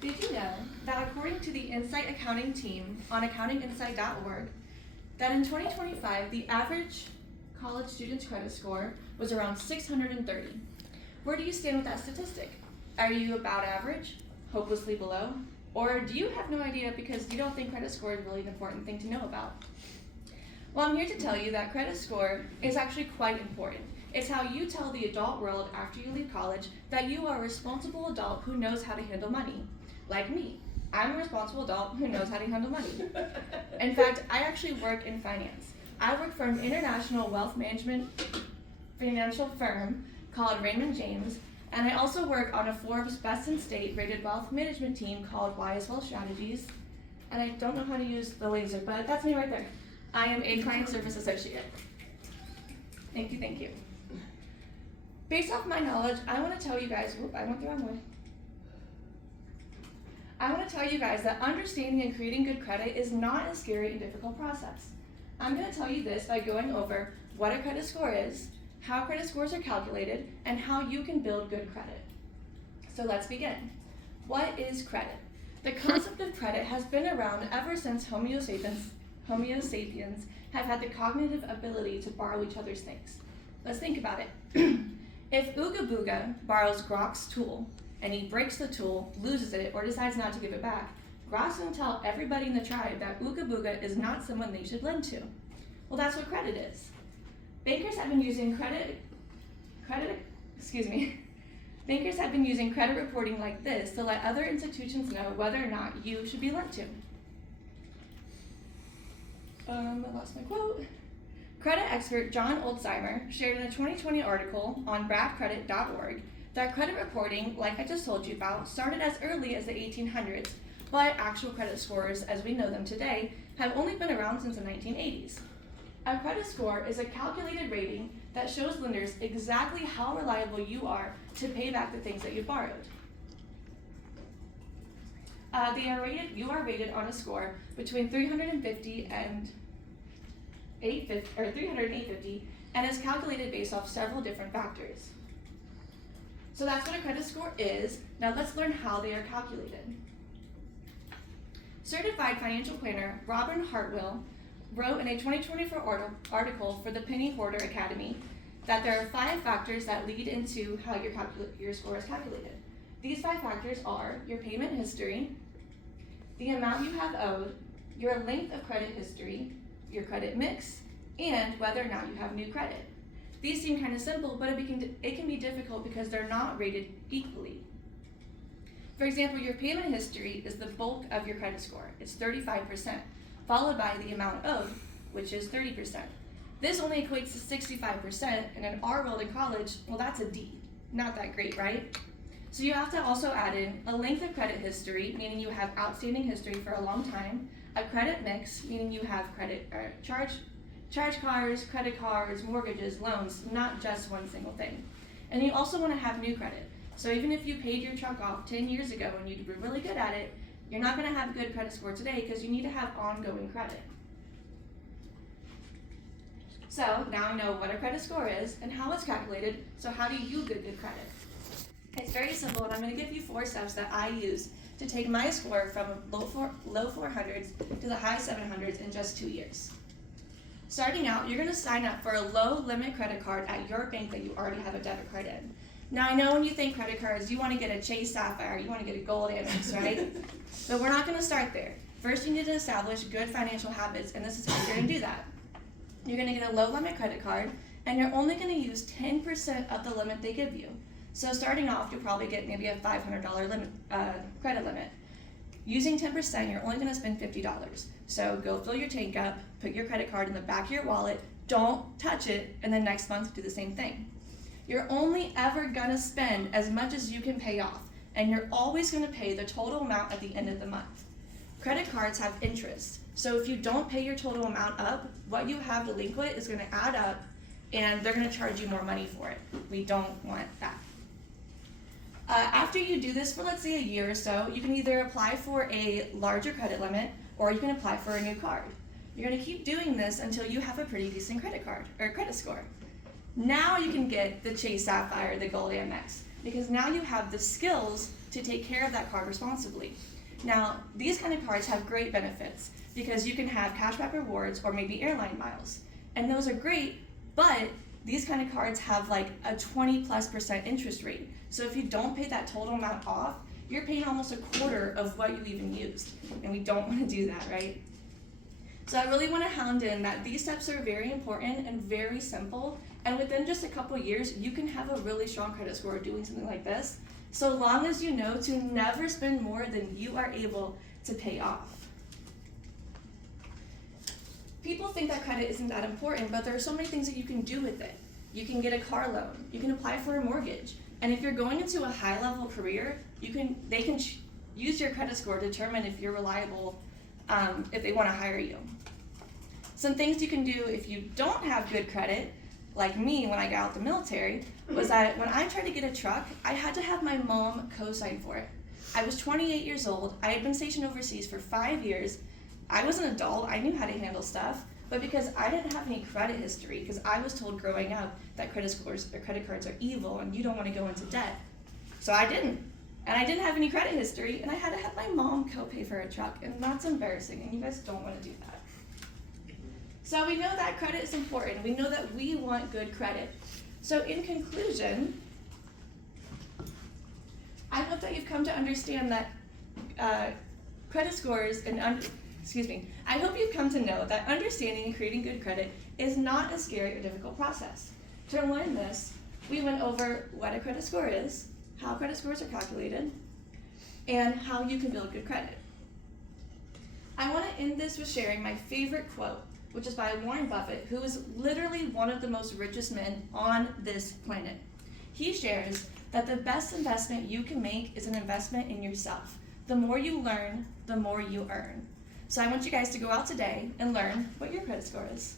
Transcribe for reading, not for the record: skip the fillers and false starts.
Did you know that according to the Insight Accounting team on accountinginsight.org, that in 2025, the average college student's credit score was around 630. Where do you stand with that statistic? Are you about average, hopelessly below, or do you have no idea because you don't think credit score is really an important thing to know about? Well, I'm here to tell you that credit score is actually quite important. It's how you tell the adult world after you leave college that you are a responsible adult who knows how to handle money. Like me, I'm a responsible adult who knows how to handle money. In fact, I actually work in finance. I work for an international wealth management financial firm called Raymond James, and I also work on a Forbes Best in State rated wealth management team called Wise Wealth Strategies. And I don't know how to use the laser, but that's me right there. I am a client service associate. Thank you, thank you. Based off my knowledge, I want to tell you guys, I went the wrong way. I want to tell you guys that understanding and creating good credit is not a scary and difficult process. I'm going to tell you this by going over what a credit score is, how credit scores are calculated, and how you can build good credit. So let's begin. What is credit? The concept of credit has been around ever since Homo sapiens have had the cognitive ability to borrow each other's things. Let's think about it. If Ooga Booga borrows Grok's tool, and he breaks the tool, loses it, or decides not to give it back, Grok's going to tell everybody in the tribe that Ooga Booga is not someone they should lend to. Well, that's what credit is. Bankers have been using credit reporting like this to let other institutions know whether or not you should be lent to. I lost my quote. Credit expert John Oldtimer shared in a 2020 article on bradcredit.org that credit reporting, like I just told you about, started as early as the 1800s, but actual credit scores, as we know them today, have only been around since the 1980s. A credit score is a calculated rating that shows lenders exactly how reliable you are to pay back the things that you borrowed. You are rated on a score between 350 and 850, and is calculated based off several different factors. So that's what a credit score is. Now let's learn how they are calculated. Certified financial planner Robin Hartwell wrote in a 2024 article for the Penny Hoarder Academy that there are 5 factors that lead into how your score is calculated. These 5 factors are your payment history, the amount you have owed, your length of credit history, your credit mix, and whether or not you have new credit. These seem kind of simple, but it can be difficult because they're not rated equally. For example, your payment history is the bulk of your credit score. It's 35%, followed by the amount owed, which is 30%. This only equates to 65%, and in our world in college, well, that's a D. Not that great, right? So you have to also add in a length of credit history, meaning you have outstanding history for a long time, a credit mix, meaning you have charge cards, credit cards, mortgages, loans, not just one single thing. And you also want to have new credit. So even if you paid your truck off 10 years ago and you were really good at it, you're not going to have a good credit score today because you need to have ongoing credit. So now I know what a credit score is and how it's calculated, so how do you get good credit? It's very simple, and I'm going to give you 4 steps that I use to take my score from low 400s to the high 700s in just 2 years. Starting out, you're going to sign up for a low limit credit card at your bank that you already have a debit card in. Now I know when you think credit cards, you want to get a Chase Sapphire, you want to get a Gold Amex, right? But we're not going to start there. First, you need to establish good financial habits, and this is how you're going to do that. You're going to get a low limit credit card, and you're only going to use 10% of the limit they give you. So starting off, you'll probably get maybe a $500 credit limit. Using 10%, you're only going to spend $50. So go fill your tank up, put your credit card in the back of your wallet, don't touch it, and then next month do the same thing. You're only ever going to spend as much as you can pay off, and you're always going to pay the total amount at the end of the month. Credit cards have interest, so if you don't pay your total amount up, what you have delinquent is going to add up, and they're going to charge you more money for it. We don't want that. After you do this for, let's say, a year or so, you can either apply for a larger credit limit or you can apply for a new card. You're going to keep doing this until you have a pretty decent credit card or credit score. Now you can get the Chase Sapphire, the Gold Amex, because now you have the skills to take care of that card responsibly. Now, these kind of cards have great benefits because you can have cashback rewards or maybe airline miles. And those are great, but these kind of cards have like a 20+% interest rate. So if you don't pay that total amount off, you're paying almost a quarter of what you even used. And we don't want to do that, right? So I really want to hound in that these steps are very important and very simple. And within just a couple years, you can have a really strong credit score doing something like this, so long as you know to never spend more than you are able to pay off. People think that credit isn't that important, but there are so many things that you can do with it. You can get a car loan, you can apply for a mortgage, and if you're going into a high-level career, they can use your credit score to determine if you're reliable, if they want to hire you. Some things you can do if you don't have good credit, like me when I got out the military, was that when I tried to get a truck, I had to have my mom co-sign for it. I was 28 years old, I had been stationed overseas for 5 years, I was an adult, I knew how to handle stuff, but because I didn't have any credit history, because I was told growing up that credit cards are evil and you don't want to go into debt. So I didn't. And I didn't have any credit history, and I had to have my mom co-pay for a truck, and that's embarrassing, and you guys don't want to do that. So we know that credit is important. We know that we want good credit. So in conclusion, I hope that you've come to understand that credit scores and I hope you've come to know that understanding and creating good credit is not a scary or difficult process. To learn this, we went over what a credit score is, how credit scores are calculated, and how you can build good credit. I want to end this with sharing my favorite quote, which is by Warren Buffett, who is literally one of the most richest men on this planet. He shares that the best investment you can make is an investment in yourself. The more you learn, the more you earn. So I want you guys to go out today and learn what your credit score is.